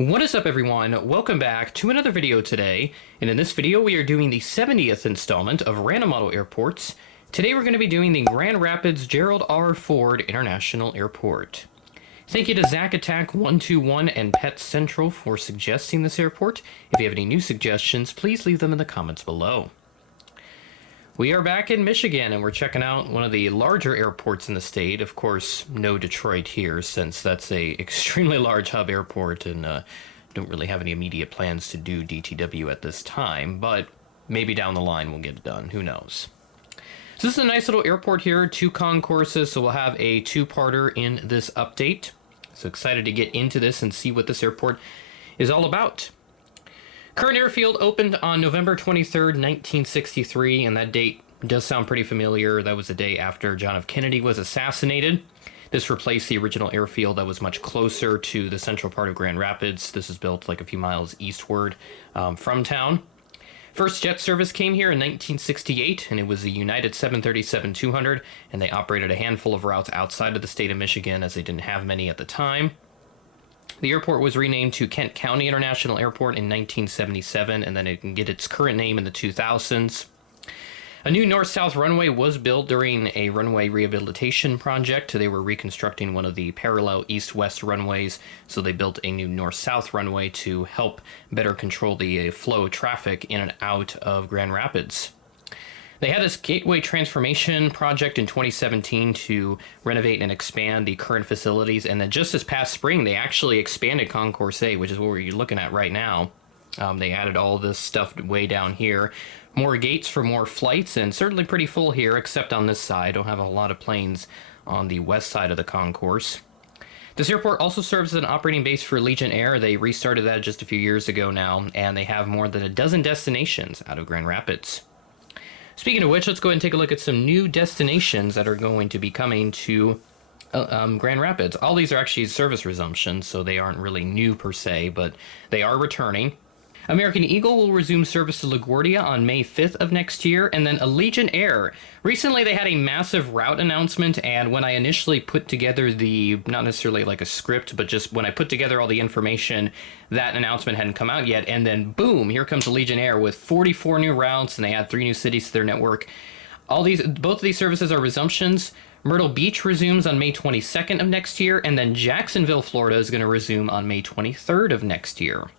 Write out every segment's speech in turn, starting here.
What is up, everyone? Welcome back to another video today, and in this video we are doing the 70th installment of Random Model Airports. Today we're going to be doing the Grand Rapids Gerald R. Ford International Airport. Thank you to Zack Attack 121 and Pet Central for suggesting this airport. If you have any new suggestions, please leave them in the comments below. We are back in Michigan, and we're checking out one of the larger airports in the state. Of course, no Detroit here, since that's a extremely large hub airport, and don't really have any immediate plans to do DTW at this time, but maybe down the line we'll get it done. Who knows? So this is a nice little airport here, 2 concourses, so we'll have a 2-parter in this update. So excited to get into this and see what this airport is all about. Current airfield opened on November 23rd, 1963, and that date does sound pretty familiar. That was the day after John F. Kennedy was assassinated. This replaced the original airfield that was much closer to the central part of Grand Rapids. This is built like a few miles eastward from town. First jet service came here in 1968, and it was the United 737-200, and they operated a handful of routes outside of the state of Michigan as they didn't have many at the time. The airport was renamed to Kent County International Airport in 1977, and then it can get its current name in the 2000s. A new north-south runway was built during a runway rehabilitation project. They were reconstructing one of the parallel east-west runways, so they built a new north-south runway to help better control the flow of traffic in and out of Grand Rapids. They had this gateway transformation project in 2017 to renovate and expand the current facilities, and then just this past spring, they actually expanded Concourse A, which is what we're looking at right now. They added all this stuff way down here. More gates for more flights, and certainly pretty full here, except on this side. Don't have a lot of planes on the west side of the concourse. This airport also serves as an operating base for Legion Air. They restarted that just a few years ago now, and they have more than a dozen destinations out of Grand Rapids. Speaking of which, let's go ahead and take a look at some new destinations that are going to be coming to Grand Rapids. All these are actually service resumptions, so they aren't really new per se, but they are returning. American Eagle will resume service to LaGuardia on May 5th of next year, and then Legion Air. Recently, they had a massive route announcement, and when I initially put together the, not necessarily like a script, but just when I put together all the information, that announcement hadn't come out yet, and then boom, here comes Legion Air with 44 new routes, and they add 3 new cities to their network. Both of these services are resumptions. Myrtle Beach resumes on May 22nd of next year, and then Jacksonville, Florida is going to resume on May 23rd of next year.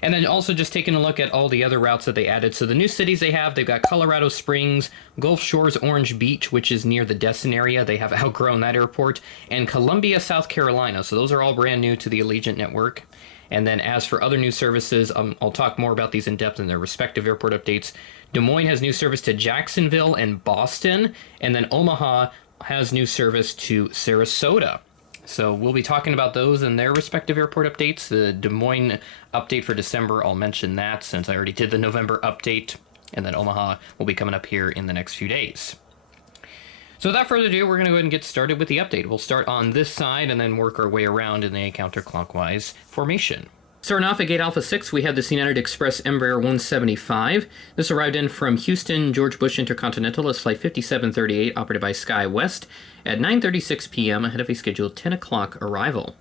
And then also just taking a look at all the other routes that they added. So the new cities they've got Colorado Springs, Gulf Shores, Orange Beach, which is near the Destin area. They have outgrown that airport, and Columbia, South Carolina. So those are all brand new to the Allegiant network. And then as for other new services, I'll talk more about these in depth in their respective airport updates. Des Moines has new service to Jacksonville and Boston, and then Omaha has new service to Sarasota. So we'll be talking about those in their respective airport updates. The Des Moines update for December, I'll mention that since I already did the November update. And then Omaha will be coming up here in the next few days. So without further ado, we're going to go ahead and get started with the update. We'll start on this side and then work our way around in a counterclockwise formation. Starting off at Gate Alpha 6, we have the United Express Embraer 175. This arrived in from Houston George Bush Intercontinental as Flight 5738, operated by SkyWest, at 9:36 p.m. ahead of a scheduled 10 o'clock arrival.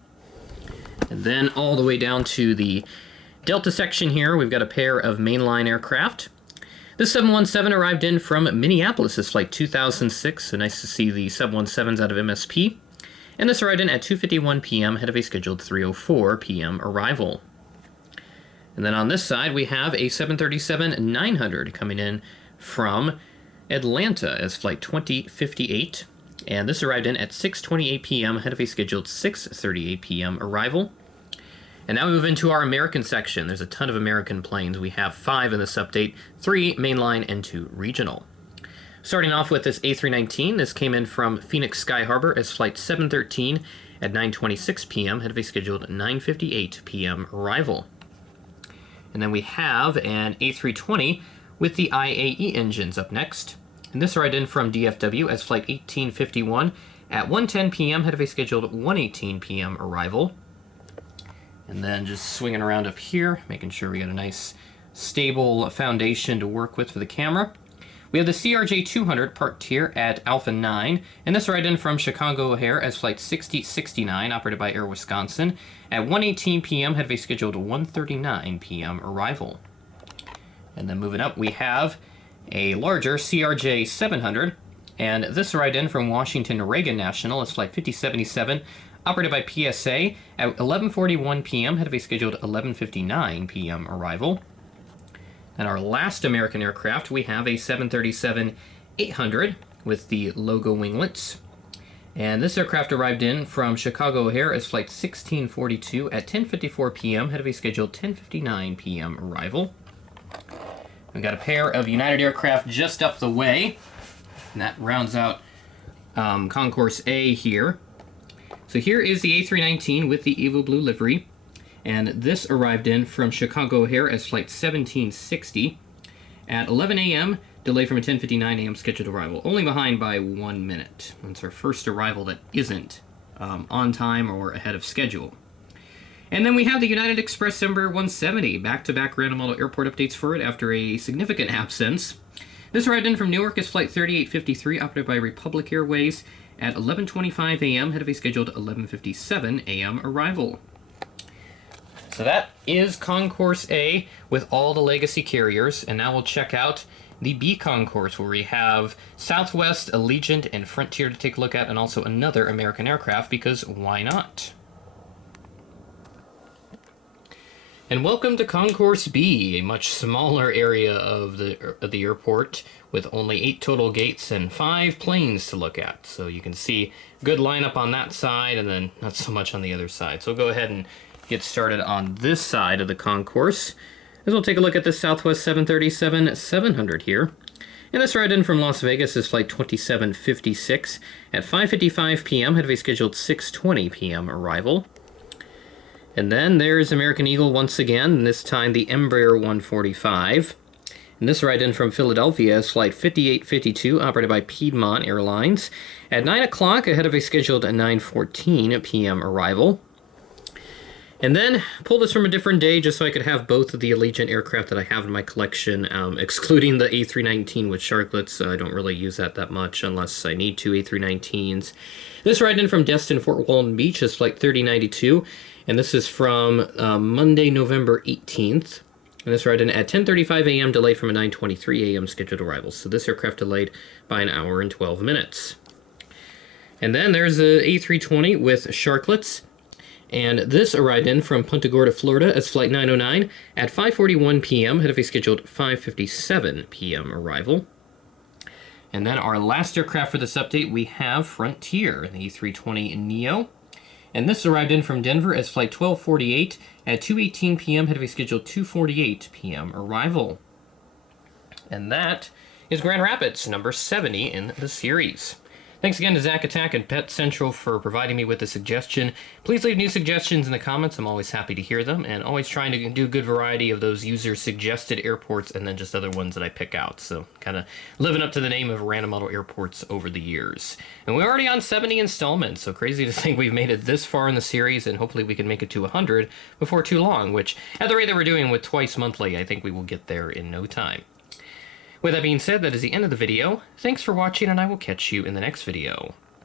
And then all the way down to the Delta section here, we've got a pair of mainline aircraft. This 717 arrived in from Minneapolis as Flight 2006, so nice to see the 717s out of MSP. And this arrived in at 2:51 p.m. ahead of a scheduled 3:04 p.m. arrival. And then on this side, we have a 737-900 coming in from Atlanta as Flight 2058. And this arrived in at 6:28 p.m. ahead of a scheduled 6:38 p.m. arrival. And now we move into our American section. There's a ton of American planes. We have 5 in this update, 3 mainline and 2 regional. Starting off with this A319, this came in from Phoenix Sky Harbor as Flight 713 at 9:26 p.m. ahead of a scheduled 9:58 p.m. arrival. And then we have an A320 with the IAE engines up next. And this arrived in from DFW as Flight 1851 at 1:10 p.m. ahead of a scheduled 1:18 p.m. arrival. And then just swinging around up here, making sure we got a nice stable foundation to work with for the camera. We We have the CRJ 200 parked here at Alpha 9, and this ride in from Chicago O'Hare as Flight 6069, operated by Air Wisconsin, at 1:18 p.m., had a scheduled 1:39 p.m. arrival. And then moving up, we have a larger CRJ 700, and this ride in from Washington Reagan National is Flight 5077, operated by PSA, at 11:41 p.m., had a scheduled 11:59 p.m. arrival. And our last American aircraft, we have a 737-800 with the logo winglets. And this aircraft arrived in from Chicago O'Hare as Flight 1642 at 10:54 p.m., had a scheduled 10:59 p.m. arrival. We've got a pair of United aircraft just up the way, and that rounds out Concourse A here. So here is the A319 with the Evo Blue livery, and this arrived in from Chicago O'Hare as Flight 1760 at 11 a.m., delay from a 10:59 a.m. scheduled arrival, only behind by 1 minute. That's our first arrival that isn't on time or ahead of schedule. And then we have the United Express Embraer 170, back-to-back random model airport updates for it after a significant absence. This arrived in from Newark as Flight 3853, operated by Republic Airways, at 11:25 a.m., had a scheduled 11:57 a.m. arrival. So that is Concourse A with all the legacy carriers, and now we'll check out the B concourse, where we have Southwest, Allegiant, and Frontier to take a look at, and also another American aircraft, because why not? And welcome to Concourse B, a much smaller area of the airport, with only 8 total gates and 5 planes to look at. So you can see good lineup on that side, and then not so much on the other side. So we'll go ahead and get started on this side of the concourse, as we'll take a look at the Southwest 737-700 here. And this ride in from Las Vegas is Flight 2756 at 5:55 p.m., had a scheduled 6:20 p.m. arrival. And then there's American Eagle once again, and this time the Embraer 145. And this ride in from Philadelphia is Flight 5852, operated by Piedmont Airlines, at 9 o'clock, ahead of a scheduled 9:14 p.m. arrival. And then pull this from a different day just so I could have both of the Allegiant aircraft that I have in my collection, excluding the A319 with sharklets. I don't really use that much unless I need 2 A319s. This ride in from Destin Fort Walton Beach is Flight 3092, and this is from Monday, November 18th. And this ride in at 10:35 a.m., delayed from a 9:23 a.m. scheduled arrival. So this aircraft delayed by 1 hour and 12 minutes. And then there's the A320 with sharklets. And this arrived in from Punta Gorda, Florida as Flight 909 at 5:41 p.m., had a scheduled 5:57 p.m. arrival. And then our last aircraft for this update, we have Frontier, the A320neo. And this arrived in from Denver as Flight 1248 at 2:18 p.m., had a scheduled 2:48 p.m. arrival. And that is Grand Rapids, number 70 in the series. Thanks again to Zack Attack and Pet Central for providing me with the suggestion. Please leave new suggestions in the comments. I'm always happy to hear them, and always trying to do a good variety of those user-suggested airports and then just other ones that I pick out. So kind of living up to the name of random model airports over the years. And we're already on 70 installments, so crazy to think we've made it this far in the series, and hopefully we can make it to 100 before too long, which at the rate that we're doing with twice monthly, I think we will get there in no time. With that being said, that is the end of the video. Thanks for watching, and I will catch you in the next video.